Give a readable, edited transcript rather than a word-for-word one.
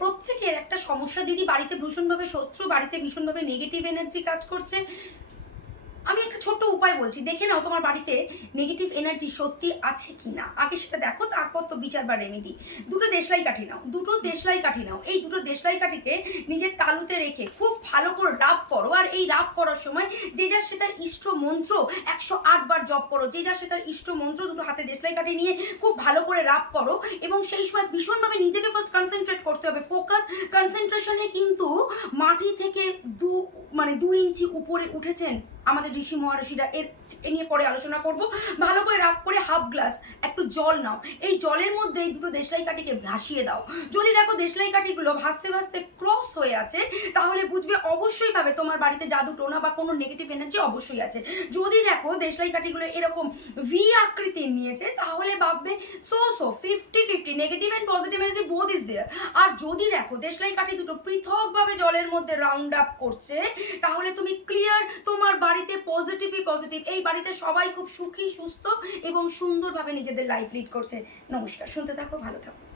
প্রত্যেকের একটা সমস্যা দিদি, বাড়িতে ভীষণভাবে শত্রু, বাড়িতে ভীষণভাবে নেগেটিভ এনার্জি কাজ করছে। আমি একটা ছোট্ট উপায় বলছি, দেখে নাও তোমার বাড়িতে নেগেটিভ এনার্জি সত্যি আছে কি না। আগে সেটা দেখো, তারপর তো বিচার বা রেমেডি। দুটো দেশলাই কাঠি নাও, দুটো দেশলাই কাঠি নাও। এই দুটো দেশলাই কাঠিকে নিজের তালুতে রেখে খুব ভালো করে রাব করো। আর এই রাব করার সময় যে যার সে তার ইষ্ট মন্ত্র 108 বার জপ করো। যে যার সে তার ইষ্ট মন্ত্র দুটো হাতে দেশলাই কাঠি নিয়ে খুব ভালো করে রাব করো। এবং সেই সময় ভীষণভাবে নিজেকে ফার্স্ট কনসেন্ট্রেট করতে হবে। ফোকাস কনসেন্ট্রেশনে কিন্তু মাটি থেকে 2 ইঞ্চি উপরে উঠেছেন আমাদের ঋষি মহারিষিরা। এ নিয়ে পরে আলোচনা করব। ভালো করে রাব করে হাফ গ্লাস একটু জল নাও। এই জলের মধ্যে এই দুটো দেশলাই কাঠিকে ভাসিয়ে দাও। যদি দেখো দেশলাই কাঠিগুলো ভাসতে ভাসতে ক্রস হয়ে আছে, তাহলে বুঝবে অবশ্যই পাবে তোমার বাড়িতে জাদু টোনা বা কোনো নেগেটিভ এনার্জি অবশ্যই আছে। যদি দেখো দেশলাই কাঠিগুলো এরকম ভি আকৃতি নিয়েছে, তাহলে ভাববে so 50-50 negative and positive energy both is there. আর যদি দেখো দেশলাই কাঠি দুটো পৃথকভাবে জলের মধ্যে রাউন্ড আপ করছে, তাহলে তুমি ক্লিয়ার তোমার বাড়িতে পজিটিভই পজিটিভ। এই বাড়িতে সবাই খুব সুখী, সুস্থ এবং সুন্দরভাবে নিজেদের লাইফ লিড করছে। নমস্কার, শুনতে থাকো, ভালো থাকো।